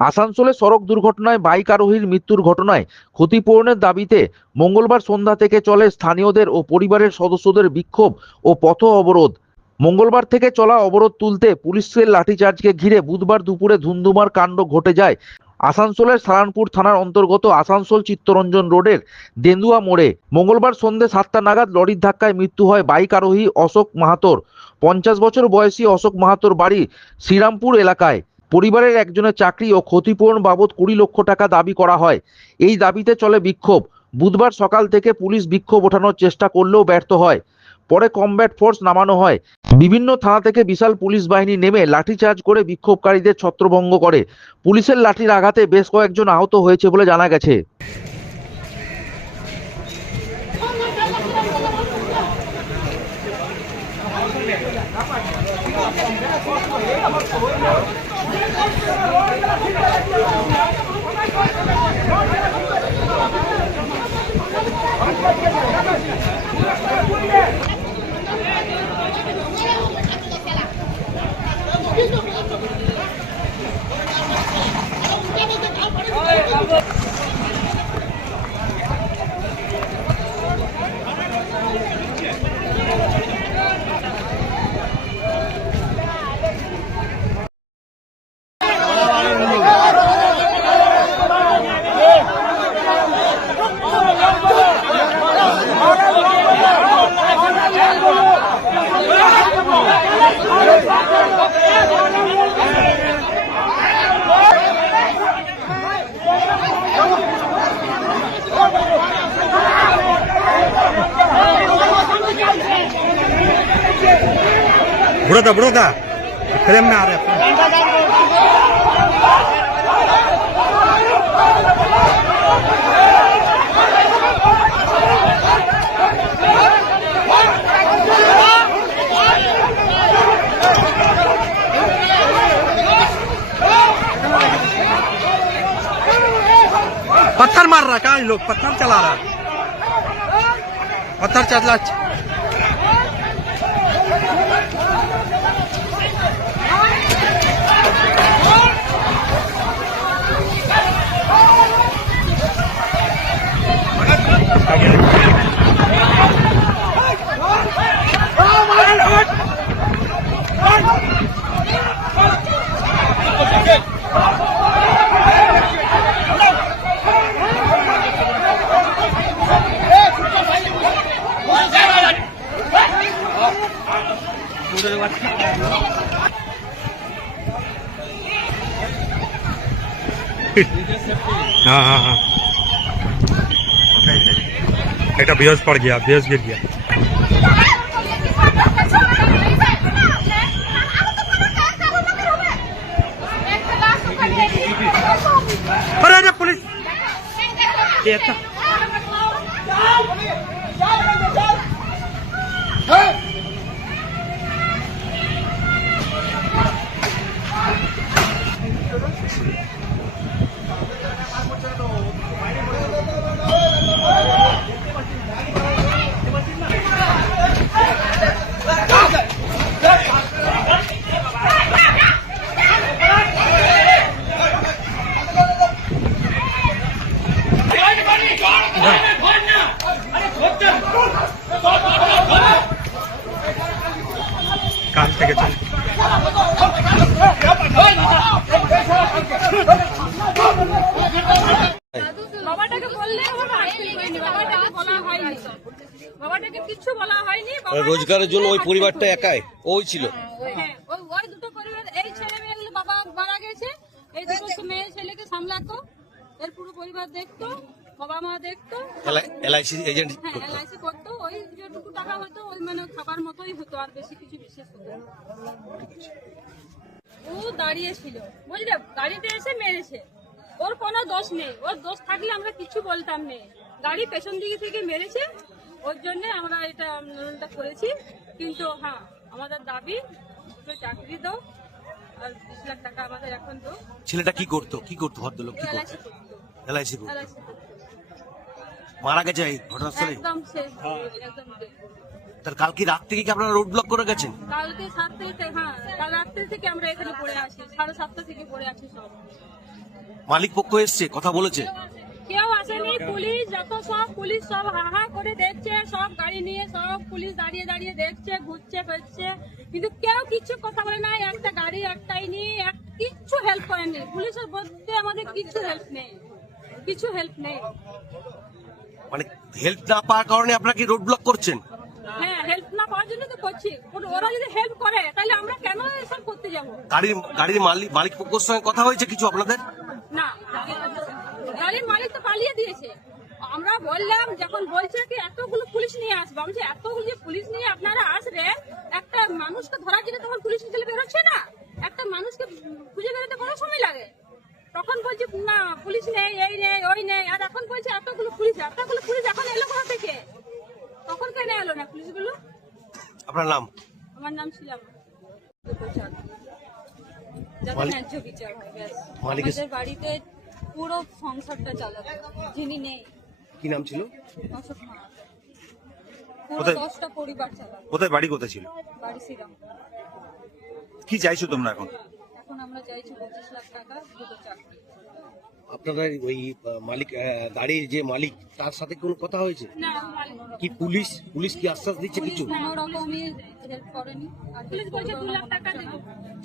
আসানসোলে সড়ক দুর্ঘটনায় বাইক আরোহীর মৃত্যুর ঘটনায় ক্ষতিপূরণের দাবিতে মঙ্গলবার সন্ধ্যা থেকে চলে স্থানীয়দের ও পরিবারের সদস্যদের বিক্ষোভ ও পথ অবরোধ। মঙ্গলবার থেকে চলা অবরোধ তুলতে পুলিশের লাঠিচার্জকে ঘিরে বুধবার দুপুরে ধুন্ধুমার কাণ্ড ঘটে যায় আসানসোলের সালানপুর থানার অন্তর্গত আসানসোল চিত্তরঞ্জন রোডের দেন্দুয়া মোড়ে। মঙ্গলবার সন্ধ্যে সাতটা নাগাদ লরির ধাক্কায় মৃত্যু হয় বাইক আরোহী অশোক মাহাতোর। পঞ্চাশ বছর বয়সী অশোক মাহাতোর বাড়ি শ্রীরামপুর এলাকায়। পরিবারের একজনের চাকরি ও ক্ষতিপূরণ বাবদ কুড়ি লক্ষ টাকা দাবি করা হয়। এই দাবিতে চলে বিক্ষোভ। বুধবার সকাল থেকে পুলিশ বিক্ষোভ ওঠানোর চেষ্টা করলেও ব্যর্থ হয়। পরে কমব্যাট ফোর্স নামানো হয়। বিভিন্ন থানা থেকে বিশাল পুলিশ বাহিনী নেমে লাঠিচার্জ করে বিক্ষোভকারীদের ছত্রভঙ্গ করে। পুলিশের লাঠির আঘাতে বেশ কয়েকজন আহত হয়েছে বলে জানা গেছে। Thank you. बुढ़ा बुढ़ा था फ्रेम में आ रहे पत्थर मार रहा है कहाँ लोग पत्थर चला रहा पत्थर चला हाँ हाँ हाँ बेटा बेहोश पड़ गया बेहोश गिर गया अरे अरे पुलिस ये था বাবাটাকে কিচ্ছু বলা হয়নি বাবা- রোজগারের জন্য ওই পরিবারটা একাই ওই ছিল। হ্যাঁ, ওই ওই দুটো পরিবার এই ছেলে মেয়ে বাবা মারা গেছে এই দুটো মেয়ে ছেলেকে সামলাতো এর পুরো পরিবার দেখতো বাবা মা দেখতো। এলআইসি এজেন্ট হ্যাঁ এলআইসি করতো ওই যেটুকু টাকা হতো ওই মানে খাবার মতোই হতো আর বেশি কিছু বিশেষ হতো ও দাঁড়িয়ে ছিল। বুঝলে গাড়িতে এসে মেরেছে। ওর কোনো দোষ নেই। ওর দোষ থাকলে আমরা কিছু বলতাম নেই। গাড়ি পেছন দিকে থেকে মেরেছে ওর জন্য আমরা এটা আন্দোলনটা করেছি। কিন্তু হ্যাঁ আমাদের দাবি চাকরি দাও আর বিশ লাখ টাকা আমাদের এখন তো ছেলেটা কি করতো? কি করতো ভদ্রলোক? কি করতো? এলআইসি করতো। মারা গেছে এই ঘটনাস্থলে একদম শেষ একদম শেষ। তার কালকে রাত থেকে কি আপনারা রোড ব্লক করে গেছেন? কালকে সাত থেকে হ্যাঁ কাল রাত্রি থেকে আমরা এখানে পড়ে আছি। সাড়ে সাতটা থেকে পড়ে আছি সব। মালিক পক্ষ এসছে কথা বলেছে। কেউ আসেনি পুলিশ যত সব পুলিশ সব হাহা করে দেখছে সব গাড়ি নিয়ে সব পুলিশ দাঁড়িয়ে দাঁড়িয়ে দেখছে ঘুরছে ফিরছে। কিন্তু কেউ কিছু কথা বলে নাই একটা গাড়ি একটাই নিয়ে এক কিচ্ছু হেল্প করেনি। পুলিশের বলতে আমাদের কিছু হেল্প নেই কিছু হেল্প নেই। মানে হেল্প না পাওয়ার কারণে আপনারা কি রোড ব্লক করছেন? হ্যাঁ হেল্প না পাওয়ার জন্য তো করছি। ওরা- ওরা যদি হেল্প করে তাহলে আমরা কেন এসব করতে যাব? গাড়ির গাড়ির মালিক মালিক পক্ষের সঙ্গে কথা হয়েছে কিছু আপনাদের? না গাড়ির মালিক তো পালিয়ে দিয়েছে। আমরা বললাম যখন বলছে কি এতগুলো পুলিশ নিয়ে আসব। আমি এতগুলো যে পুলিশ নিয়ে আপনারা আসবেন একটা মানুষকে ধরার জন্য তখন পুলিশ ছেলে বেরোচ্ছে না? একটা মানুষকে খুঁজে বেরোতে কত সময় লাগে? তখন বলছে না পুলিশ নেই এই নেই ওই নেই। আর এখন বলছে এতগুলো পুলিশ এতগুলো পুলিশ এখন এলো কোথা থেকে? তখন কেন এলো না পুলিশগুলো? আপনার নাম? আমার নাম ছিলাম যাতে মালিক- ন্যায্য বিচার হয় ব্যাস। আমাদের বাড়িতে পুরো সংসারটা চালাতো যিনি নেই। কি নাম ছিল? অশোক মা পুরো কোথায়- দশটা পরিবার চালাতো। কোথায় বাড়ি কোথায় ছিল? বাড়ি শ্রীরাম কি চাইছো তোমরা এখন? এখন আমরা চাইছি পঁচিশ লাখ টাকা দুটো চাকরি। আপনারা ওই মালিক গাড়ির যে মালিক তার সাথে কোনো কথা হয়েছে? কি পুলিশ পুলিশ কি আশ্বাস দিচ্ছে কিছু?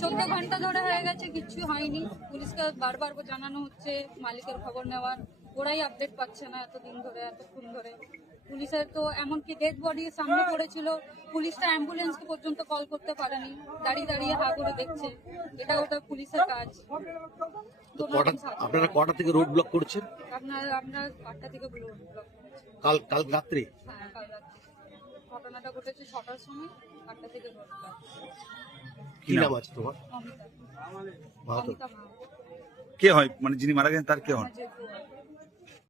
চোদ্দ ঘণ্টা ধরে হয়ে গেছে কিচ্ছু হয়নি। পুলিশকে বারবার জানানো হচ্ছে মালিকের খবর নেওয়ার। ওরাই আপডেট পাচ্ছে না এতদিন ধরে এতক্ষণ ধরে। পুলিশের তো এমনকি ডেড বডি সামনে পড়েছিল। পুলিশটা অ্যাম্বুলেন্সকে পর্যন্ত কল করতে পারেনি। দাঁড়িয়ে দাঁড়িয়ে হা করে দেখছে। এটা ওটা পুলিশের কাজ। তো আপনারা কটা থেকে রোড ব্লক করছেন? আপনার আমরা আটটা থেকে ব্লক ব্লক কাল কাল রাত্রে? হ্যাঁ কাল রাত্রে। ঘটনাটা ঘটেছে ছটার সময়। আটটা থেকে ব্লক কি নাম আছে তোমার? অমিতা। কে হয়? মানে যিনি মারা গেছেন তার কে হন?